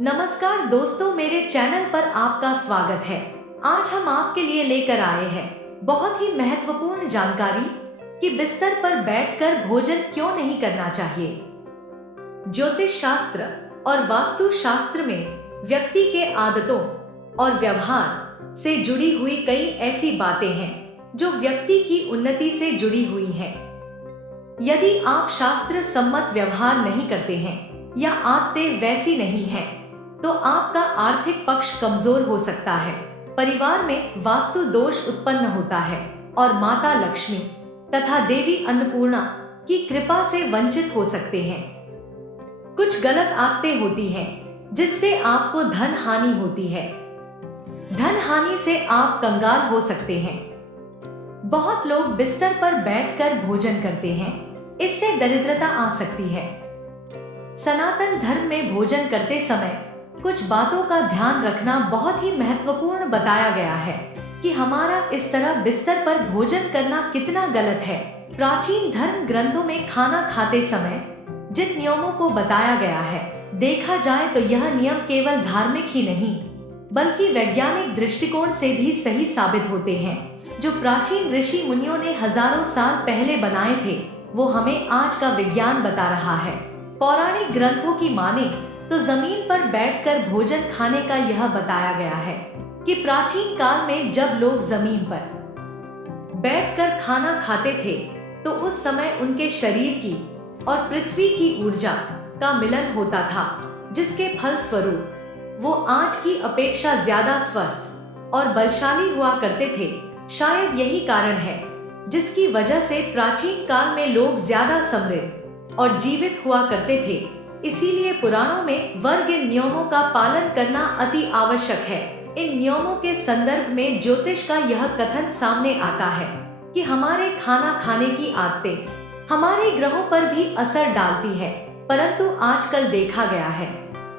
नमस्कार दोस्तों, मेरे चैनल पर आपका स्वागत है। आज हम आपके लिए लेकर आए हैं बहुत ही महत्वपूर्ण जानकारी कि बिस्तर पर बैठकर भोजन क्यों नहीं करना चाहिए। ज्योतिष शास्त्र और वास्तु शास्त्र में व्यक्ति के आदतों और व्यवहार से जुड़ी हुई कई ऐसी बातें हैं जो व्यक्ति की उन्नति से जुड़ी हुई हैं। यदि आप शास्त्र सम्मत व्यवहार नहीं करते हैं या आदतें वैसी नहीं हैं, तो आपका आर्थिक पक्ष कमजोर हो सकता है, परिवार में वास्तु दोष उत्पन्न होता है और माता लक्ष्मी तथा देवी अन्नपूर्णा की कृपा से वंचित हो सकते हैं। कुछ गलत आदतें होती हैं जिससे आपको धन हानि होती है। धन हानि से आप कंगाल हो सकते हैं। बहुत लोग बिस्तर पर बैठकर भोजन करते हैं, इससे दरिद्रता आ सकती है। सनातन धर्म में भोजन करते समय कुछ बातों का ध्यान रखना बहुत ही महत्वपूर्ण बताया गया है कि हमारा इस तरह बिस्तर पर भोजन करना कितना गलत है। प्राचीन धर्म ग्रंथों में खाना खाते समय जिन नियमों को बताया गया है, देखा जाए तो यह नियम केवल धार्मिक ही नहीं बल्कि वैज्ञानिक दृष्टिकोण से भी सही साबित होते हैं। जो प्राचीन ऋषि मुनियों ने हजारों साल पहले बनाए थे, वो हमें आज का विज्ञान बता रहा है। पौराणिक ग्रंथों की माने तो जमीन पर बैठकर भोजन खाने का यह बताया गया है कि प्राचीन काल में जब लोग जमीन पर बैठकर खाना खाते थे तो उस समय उनके शरीर की और पृथ्वी की ऊर्जा का मिलन होता था, जिसके फल स्वरूप वो आज की अपेक्षा ज्यादा स्वस्थ और बलशाली हुआ करते थे। शायद यही कारण है जिसकी वजह से प्राचीन काल में लोग ज्यादा समृद्ध और जीवित हुआ करते थे। इसीलिए पुराणों में वर्ग नियमों का पालन करना अति आवश्यक है। इन नियमों के संदर्भ में ज्योतिष का यह कथन सामने आता है कि हमारे खाना खाने की आदतें हमारे ग्रहों पर भी असर डालती है, परंतु आजकल देखा गया है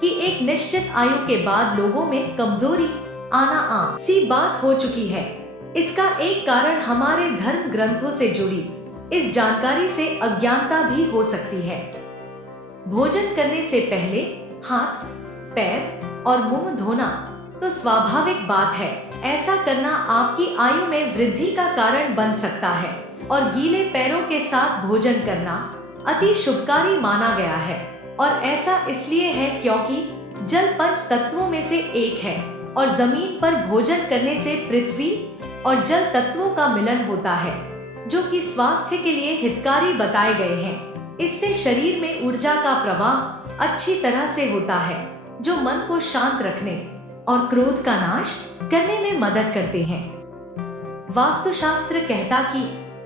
कि एक निश्चित आयु के बाद लोगों में कमजोरी आना आम सी बात हो चुकी है। इसका एक कारण हमारे धर्म ग्रंथों से जुड़ी इस जानकारी से अज्ञानता भी हो सकती है। भोजन करने से पहले हाथ, पैर और मुंह धोना तो स्वाभाविक बात है। ऐसा करना आपकी आयु में वृद्धि का कारण बन सकता है और गीले पैरों के साथ भोजन करना अति शुभकारी माना गया है। और ऐसा इसलिए है क्योंकि जल पंच तत्वों में से एक है और जमीन पर भोजन करने से पृथ्वी और जल तत्वों का मिलन होता है, जो कि स्वास्थ्य के लिए हितकारी बताए गए हैं। इससे शरीर में ऊर्जा का प्रवाह अच्छी तरह से होता है, जो मन को शांत रखने और क्रोध का नाश करने में मदद करते हैं। वास्तुशास्त्र कहता कि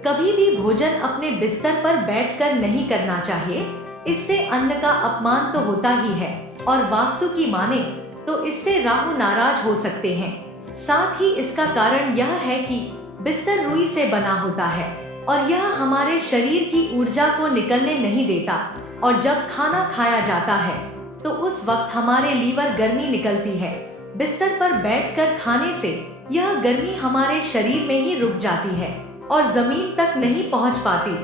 कभी भी भोजन अपने बिस्तर पर बैठकर नहीं करना चाहिए। इससे अन्न का अपमान तो होता ही है और वास्तु की माने तो इससे राहु नाराज हो सकते हैं। साथ ही इसका कारण यह है कि बिस्तर रुई से बना होता है और यह हमारे शरीर की ऊर्जा को निकलने नहीं देता, और जब खाना खाया जाता है तो उस वक्त हमारे लीवर गर्मी निकलती है। बिस्तर पर बैठकर खाने से यह गर्मी हमारे शरीर में ही रुक जाती है और जमीन तक नहीं पहुंच पाती,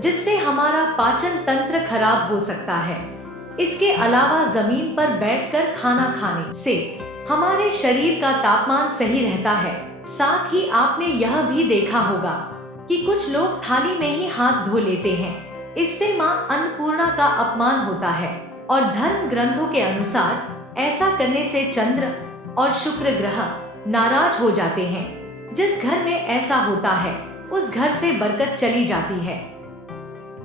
जिससे हमारा पाचन तंत्र खराब हो सकता है। इसके अलावा जमीन पर बैठकर खाना खाने से हमारे शरीर का तापमान सही रहता है। साथ ही आपने यह भी देखा होगा कि कुछ लोग थाली में ही हाथ धो लेते हैं। इससे मां अन्नपूर्णा का अपमान होता है और धर्म ग्रंथों के अनुसार ऐसा करने से चंद्र और शुक्र ग्रह नाराज हो जाते हैं। जिस घर में ऐसा होता है उस घर से बरकत चली जाती है।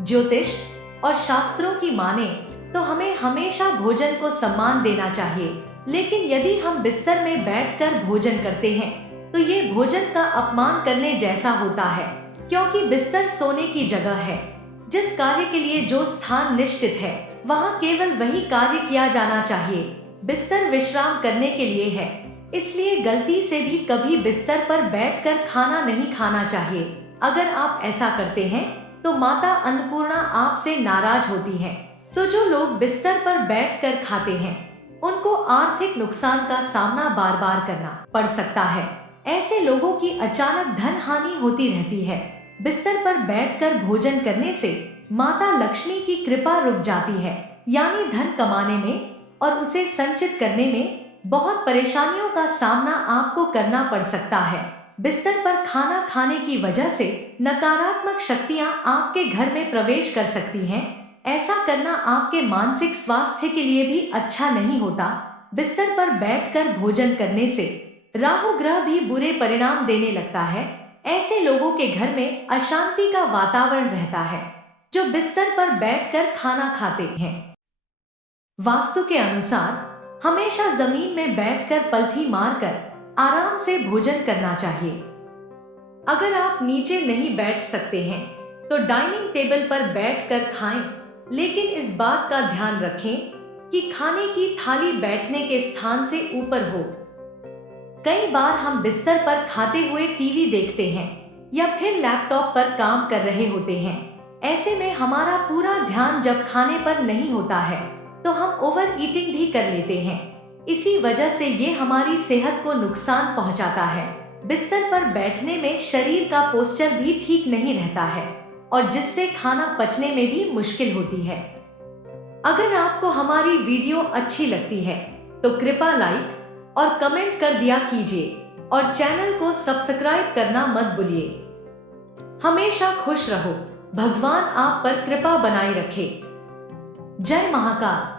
ज्योतिष और शास्त्रों की माने तो हमें हमेशा भोजन को सम्मान देना चाहिए, लेकिन यदि हम बिस्तर में बैठकर भोजन करते हैं तो ये भोजन का अपमान करने जैसा होता है, क्योंकि बिस्तर सोने की जगह है। जिस कार्य के लिए जो स्थान निश्चित है वहाँ केवल वही कार्य किया जाना चाहिए। बिस्तर विश्राम करने के लिए है, इसलिए गलती से भी कभी बिस्तर पर बैठकर खाना नहीं खाना चाहिए। अगर आप ऐसा करते हैं तो माता अन्नपूर्णा आपसे नाराज होती है। तो जो लोग बिस्तर पर बैठकर खाते हैं उनको आर्थिक नुकसान का सामना बार बार करना पड़ सकता है। ऐसे लोगों की अचानक धन हानि होती रहती है। बिस्तर पर बैठकर भोजन करने से माता लक्ष्मी की कृपा रुक जाती है, यानी धन कमाने में और उसे संचित करने में बहुत परेशानियों का सामना आपको करना पड़ सकता है। बिस्तर पर खाना खाने की वजह से नकारात्मक शक्तियां आपके घर में प्रवेश कर सकती हैं। ऐसा करना आपके मानसिक स्वास्थ्य के लिए भी अच्छा नहीं होता। बिस्तर पर बैठकर भोजन करने से राहु ग्रह भी बुरे परिणाम देने लगता है। ऐसे लोगों के घर में अशांति का वातावरण रहता है जो बिस्तर पर बैठकर खाना खाते हैं। वास्तु के अनुसार हमेशा जमीन में बैठकर पलथी मारकर आराम से भोजन करना चाहिए। अगर आप नीचे नहीं बैठ सकते हैं तो डाइनिंग टेबल पर बैठकर खाएं, लेकिन इस बात का ध्यान रखें कि खाने की थाली बैठने के स्थान से ऊपर हो। कई बार हम बिस्तर पर खाते हुए टीवी देखते हैं या फिर लैपटॉप पर काम कर रहे होते हैं। ऐसे में हमारा पूरा ध्यान जब खाने पर नहीं होता है तो हम ओवर ईटिंग भी कर लेते हैं। इसी वजह से ये हमारी सेहत को नुकसान पहुंचाता है। बिस्तर पर बैठने में शरीर का पोस्चर भी ठीक नहीं रहता है और जिससे खाना पचने में भी मुश्किल होती है। अगर आपको हमारी वीडियो अच्छी लगती है तो कृपया लाइक और कमेंट कर दिया कीजिए और चैनल को सब्सक्राइब करना मत भूलिए। हमेशा खुश रहो। भगवान आप पर कृपा बनाए रखे। जय महाकाल।